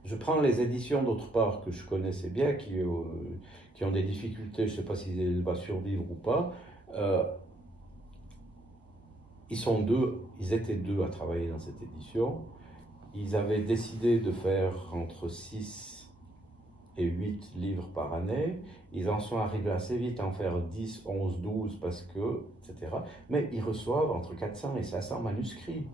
je prends les éditions d'autre part que je connaissais bien, qui ont des difficultés, je ne sais pas s'ils vont survivre ou pas. Ils étaient deux à travailler dans cette édition. Ils avaient décidé de faire entre 6 et 8 livres par année. Ils en sont arrivés assez vite à en faire 10, 11, 12, parce que, etc. Mais ils reçoivent entre 400 et 500 manuscrits.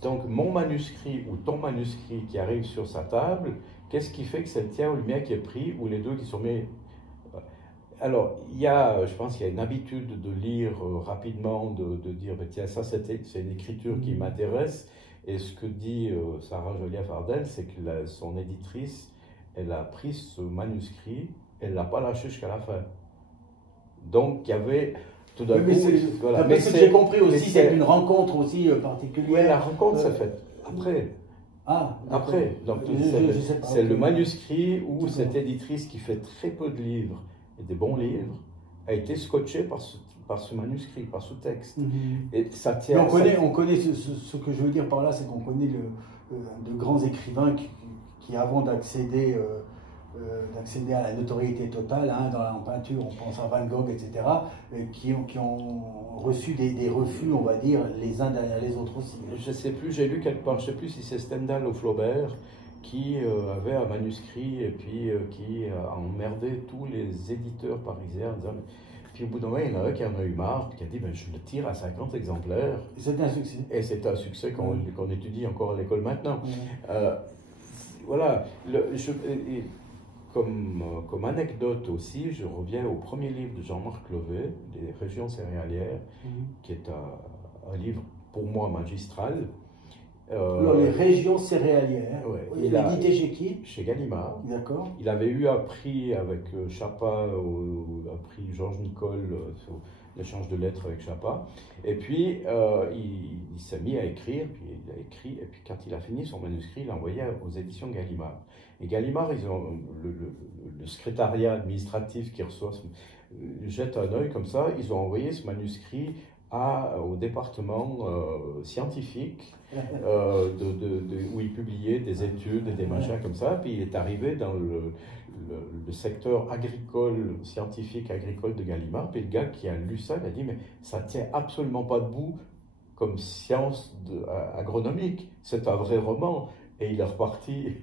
Donc, mon manuscrit ou ton manuscrit qui arrive sur sa table, qu'est-ce qui fait que c'est le tien ou le mien qui est pris, ou les deux qui sont mis? Alors, je pense qu'il y a une habitude de lire rapidement, de dire, tiens, ça c'est une écriture qui m'intéresse. Et ce que dit Sarah Jolien-Fardel, c'est que son éditrice, elle a pris ce manuscrit, elle ne l'a pas lâché jusqu'à la fin. Donc, il y avait tout d'un coup... Voilà. Mais ce que j'ai compris aussi, c'est une rencontre aussi particulière. Oui, la rencontre s'est faite après. Ah, après. Donc, c'est le manuscrit où cette éditrice qui fait très peu de livres, et des bons livres, a été scotchée par ce manuscrit, par ce texte. Et ça tient... On connaît ce que je veux dire par là, c'est qu'on connaît de grands écrivains qui avant d'accéder à la notoriété totale, hein, en peinture, on pense à Van Gogh, etc., qui ont reçu des refus, on va dire, les uns derrière les autres aussi. Je ne sais plus, j'ai lu quelque part, je ne sais plus si c'est Stendhal ou Flaubert, qui avait un manuscrit et puis qui a emmerdé tous les éditeurs parisiens en disant... Puis au bout d'un moment, il y en a un qui en a eu marre, qui a dit je le tire à 50 exemplaires. C'était un succès. Et c'est un succès qu'on étudie encore à l'école maintenant. Voilà. Comme anecdote aussi, je reviens au premier livre de Jean-Marc Levé, Les régions céréalières, qui est un livre pour moi magistral. Les régions céréalières. Ouais, il a édité chez qui? Chez Gallimard. D'accord. Il avait eu un prix avec Chapa, un prix Georges Nicole sur l'échange de lettres avec Chapa. Et puis il s'est mis à écrire, puis il a écrit, et puis quand il a fini son manuscrit, il l'a envoyé aux éditions Gallimard. Et Gallimard, ils ont le secrétariat administratif qui reçoit, jette un œil comme ça, ils ont envoyé ce manuscrit au département scientifique où il publiait des études et des machins comme ça. Puis il est arrivé dans le secteur agricole, scientifique agricole de Gallimard. Puis le gars qui a lu ça, il a dit mais ça tient absolument pas debout comme science agronomique. C'est un vrai roman. Et il est reparti.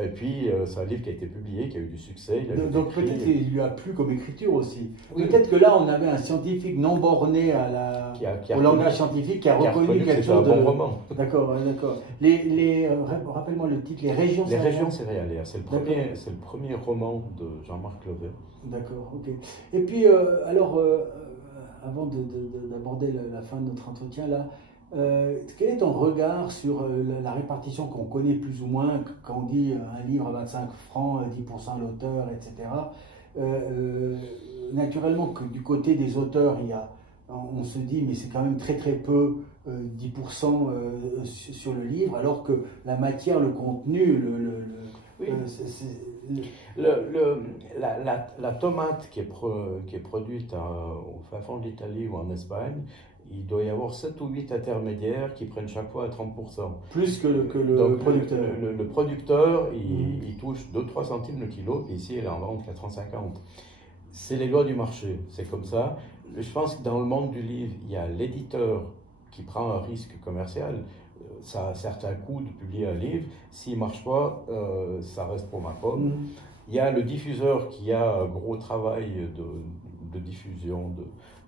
Et puis, c'est un livre qui a été publié, qui a eu du succès. Donc peut-être qu'il lui a plu comme écriture aussi. Oui. Peut-être que là, on avait un scientifique non borné au langage scientifique qui a reconnu quelque chose de... C'est un bon roman. D'accord. Rappelle-moi le titre, Les régions céréalières. Les régions céréalières, c'est le premier roman de Jean-Marc Levé. D'accord, ok. Et puis, avant d'aborder la fin de notre entretien, là, quel est ton regard sur la répartition qu'on connaît plus ou moins, quand on dit un livre à 25 francs, 10% l'auteur, etc. Naturellement que du côté des auteurs, on se dit mais c'est quand même très très peu, 10% sur le livre, alors que la matière, le contenu, la tomate qui est produite au fin fond de l'Italie ou en Espagne, il doit y avoir 7 ou 8 intermédiaires qui prennent chaque fois à 30%. Plus que le producteur. Le producteur, il touche 2-3 centimes le kilo, et ici, il est en vente 4,50 €. C'est les lois du marché, c'est comme ça. Je pense que dans le monde du livre, il y a l'éditeur qui prend un risque commercial. ça a un certain coût de publier un livre. S'il ne marche pas, ça reste pour ma pomme. Il y a le diffuseur qui a un gros travail de diffusion,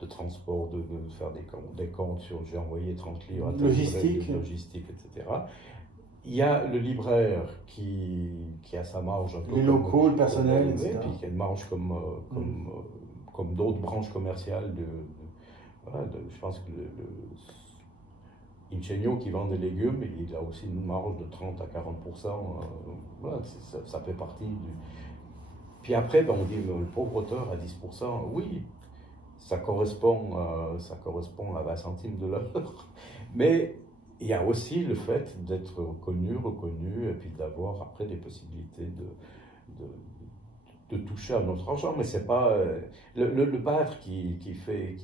de transport, de faire des comptes sur j'ai envoyé 30 livres à logistique, etc. Il y a le libraire qui a sa marge un peu. Les locaux, le personnel, etc. Et puis qui a une marge comme d'autres branches commerciales. Voilà, je pense que Ingenio qui vend des légumes, il a aussi une marge de 30 à 40%. Voilà, ça fait partie du. Puis après, on dit le pauvre auteur à 10%. Oui, ça correspond à 20 centimes de l'heure. Mais il y a aussi le fait d'être reconnu, et puis d'avoir après des possibilités de toucher à notre argent. Mais c'est pas le peintre qui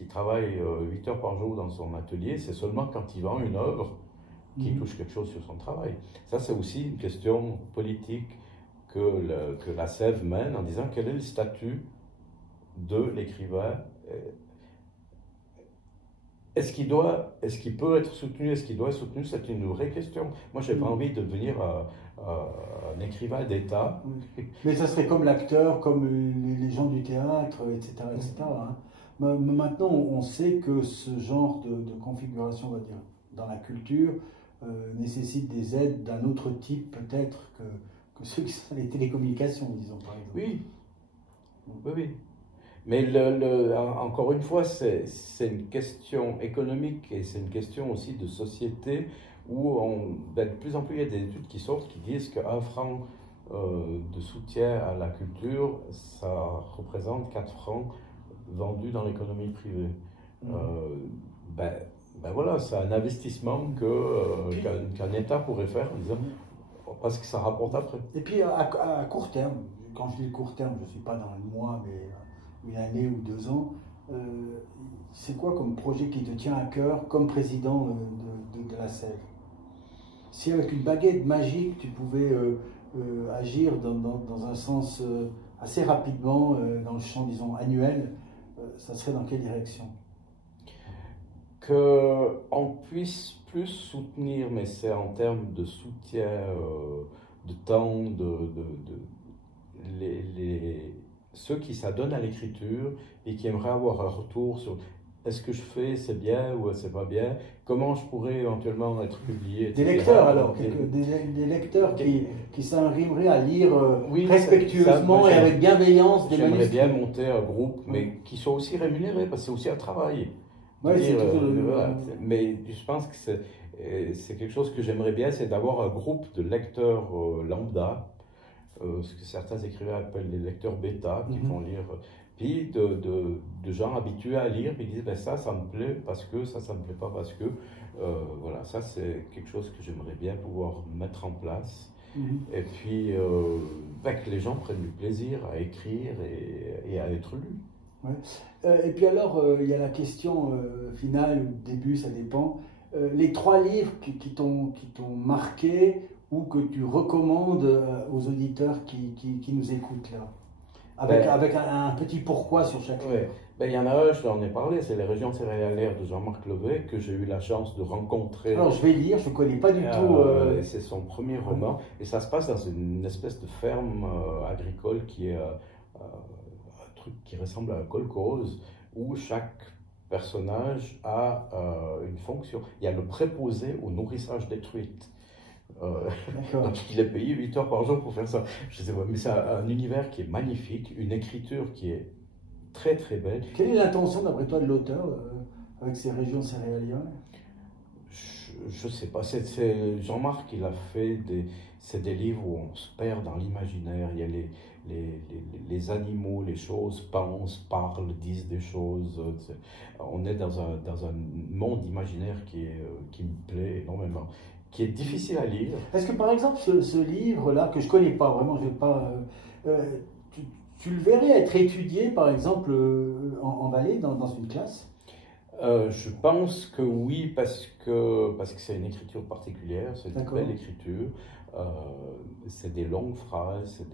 travaille 8 heures par jour dans son atelier, c'est seulement quand il vend une œuvre qu'il touche quelque chose sur son travail. Ça, c'est aussi une question politique que la SEV mène en disant quel est le statut de l'écrivain. Est-ce qu'il peut être soutenu? Est-ce qu'il doit être soutenu? C'est une vraie question. Moi, je n'ai pas envie de devenir un écrivain d'État. Mais ça serait comme l'acteur, comme les gens du théâtre, etc. etc. Hein. Maintenant, on sait que ce genre de configuration, on va dire, dans la culture, nécessite des aides d'un autre type, peut-être, que ceux qui sont les télécommunications, disons, par exemple. Oui, oui, oui. Mais encore une fois, c'est une question économique et c'est une question aussi de société où de plus en plus il y a des études qui sortent qui disent qu'un franc de soutien à la culture, ça représente 4 francs vendus dans l'économie privée. Voilà, c'est un investissement qu'un État pourrait faire en disant parce que ça rapporte après. Et puis à court terme, quand je dis court terme, je ne suis pas dans le mois, mais une année ou 2 ans, c'est quoi comme projet qui te tient à cœur comme président de la SEV? Si avec une baguette magique, tu pouvais agir dans un sens assez rapidement, dans le champ, disons, annuel, ça serait dans quelle direction? Qu'on puisse plus soutenir, mais c'est en termes de soutien, de temps, ceux qui s'adonnent à l'écriture et qui aimeraient avoir un retour sur est-ce que je fais, c'est bien ou c'est pas bien, comment je pourrais éventuellement être publié, etc. Des lecteurs alors, des lecteurs qui s'arriveraient à lire respectueusement et avec bienveillance des manuscrits. J'aimerais bien monter un groupe, mais qui soit aussi rémunéré, parce que c'est aussi un travail. Ouais, mais je pense que c'est quelque chose que j'aimerais bien, c'est d'avoir un groupe de lecteurs lambda, ce que certains écrivains appellent les lecteurs bêta, qui vont lire, puis de gens habitués à lire, puis ils disent ben ça me plaît parce que, ça me plaît pas parce que, voilà, ça c'est quelque chose que j'aimerais bien pouvoir mettre en place. Et puis que les gens prennent du plaisir à écrire et à être lus. Ouais. Et puis alors, il y a la question finale ou début, ça dépend. Les 3 livres qui t'ont marqué ou que tu recommandes aux auditeurs qui nous écoutent là, avec un petit pourquoi sur chaque livre. Il y en a un, je t'en ai parlé, c'est Les régions céréalières de Jean-Marc Levet, que j'ai eu la chance de rencontrer. Alors je vais lire, je ne connais pas du tout. C'est son premier roman, et ça se passe dans une espèce de ferme agricole qui est un truc qui ressemble à un kolkhoz, où chaque personnage a une fonction. Il y a le préposé au nourrissage des truites. Donc il est payé 8 heures par jour pour faire ça. Je sais pas, mais c'est un univers qui est magnifique, une écriture qui est très très belle. Quelle est l'intention d'après toi de l'auteur avec ces régions céréalières? Je sais pas, c'est Jean-Marc qui l'a fait, c'est des livres où on se perd dans l'imaginaire, il y a les animaux, les choses pensent, parlent, disent des choses, on est dans un monde imaginaire qui me plaît énormément, qui est difficile à lire. Est-ce que par exemple ce livre-là, que je ne connais pas vraiment, je vais pas, tu le verrais être étudié par exemple en Valais dans une classe? Je pense que oui, parce que c'est une écriture particulière, c'est une D'accord. belle écriture, c'est des longues phrases,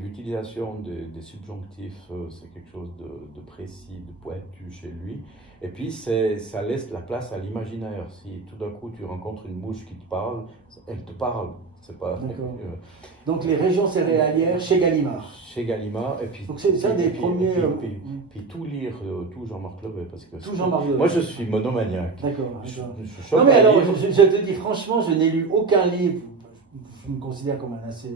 l'utilisation des subjonctifs, c'est quelque chose de précis, de pointu chez lui. Et puis ça laisse la place à l'imaginaire. Si tout d'un coup tu rencontres une mouche qui te parle, elle te parle. C'est pas. Donc les régions céréalières chez Gallimard. Chez Gallimard, et puis. Donc c'est un des premiers. Puis tout lire, tout Jean-Marc Levet, parce que. Tout Jean-Marc Levet. Moi je suis monomaniaque. D'accord. Non mais alors, je te dis franchement, je n'ai lu aucun livre. Je me considère comme un assez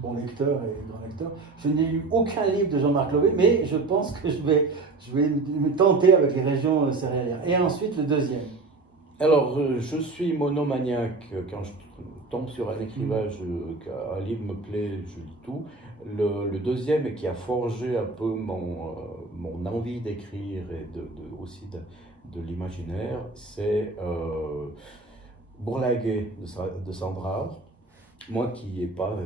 bon lecteur et grand lecteur. Je n'ai lu aucun livre de Jean-Marc Levet, mais je pense que je vais me tenter avec les régions céréalières. Et ensuite le deuxième. Alors, je suis monomaniaque. Quand je tombe sur un écrivain, un livre me plaît, je lis tout. Le deuxième, et qui a forgé un peu mon envie d'écrire et aussi de l'imaginaire, c'est Bourlinguet de Sandrard. Moi qui n'ai pas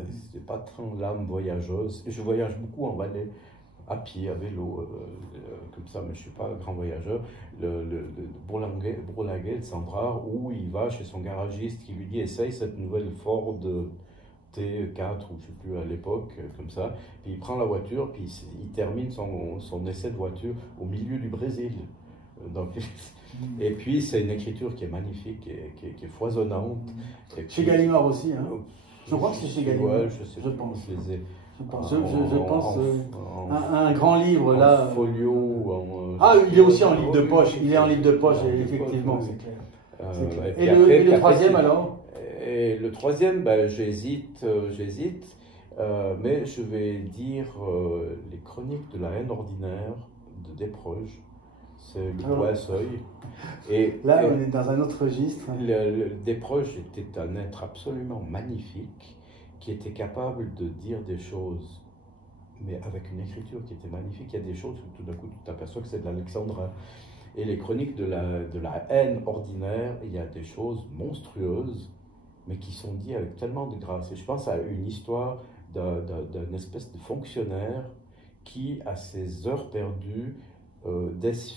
tant l'âme voyageuse, je voyage beaucoup en Valais, à pied, à vélo, comme ça, mais je ne suis pas un grand voyageur. Le Bourlinguet de Sandrard, où il va chez son garagiste qui lui dit essaye cette nouvelle Ford T4 ou je ne sais plus à l'époque, comme ça. Puis il prend la voiture, puis il termine son essai de voiture au milieu du Brésil. Donc, et puis c'est une écriture qui est magnifique, qui est foisonnante. Chez Gallimard aussi, hein. Je crois que c'est chez Gallimard. Ouais, je pense. Je les ai. Je pense un grand livre là. Folio. Il est aussi en livre de poche. Il est en livre de poche, effectivement, c'est clair. Et le troisième alors? Et le troisième, j'hésite, mais je vais dire les chroniques de la haine ordinaire de Desproges. C'est le Poix-Seuil. Et là, on est dans un autre registre. Desproges était un être absolument magnifique, qui était capable de dire des choses, mais avec une écriture qui était magnifique. Il y a des choses où tout d'un coup tu t'aperçois que c'est de l'alexandrin. Et les chroniques de la haine ordinaire, il y a des choses monstrueuses, mais qui sont dites avec tellement de grâce. Et je pense à une histoire d'une espèce de fonctionnaire qui, à ses heures perdues,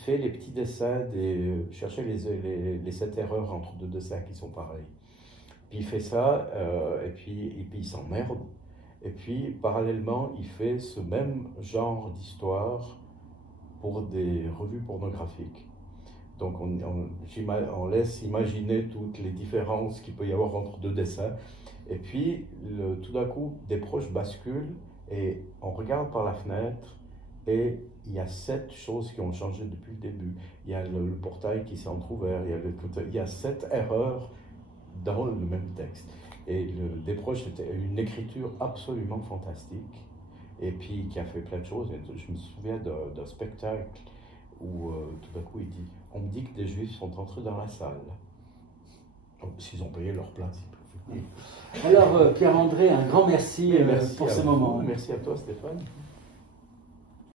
fait les petits dessins, chercher les 7 erreurs entre deux dessins qui sont pareils. Puis il fait ça, et puis il s'emmerde. Et puis, parallèlement, il fait ce même genre d'histoire pour des revues pornographiques. Donc, on laisse imaginer toutes les différences qu'il peut y avoir entre deux dessins. Et puis, tout d'un coup, Desproges basculent et on regarde par la fenêtre et il y a 7 choses qui ont changé depuis le début. Il y a le portail qui s'est entrouvert, il y a 7 erreurs dans le même texte. Et Desproges, c'était une écriture absolument fantastique, et puis qui a fait plein de choses. Et je me souviens d'un spectacle où tout d'un coup il dit « On me dit que des Juifs sont entrés dans la salle. » S'ils ont payé leur place, ils peuvent. Alors Pierre-André, un grand merci pour ce moment. Merci à toi Stéphane.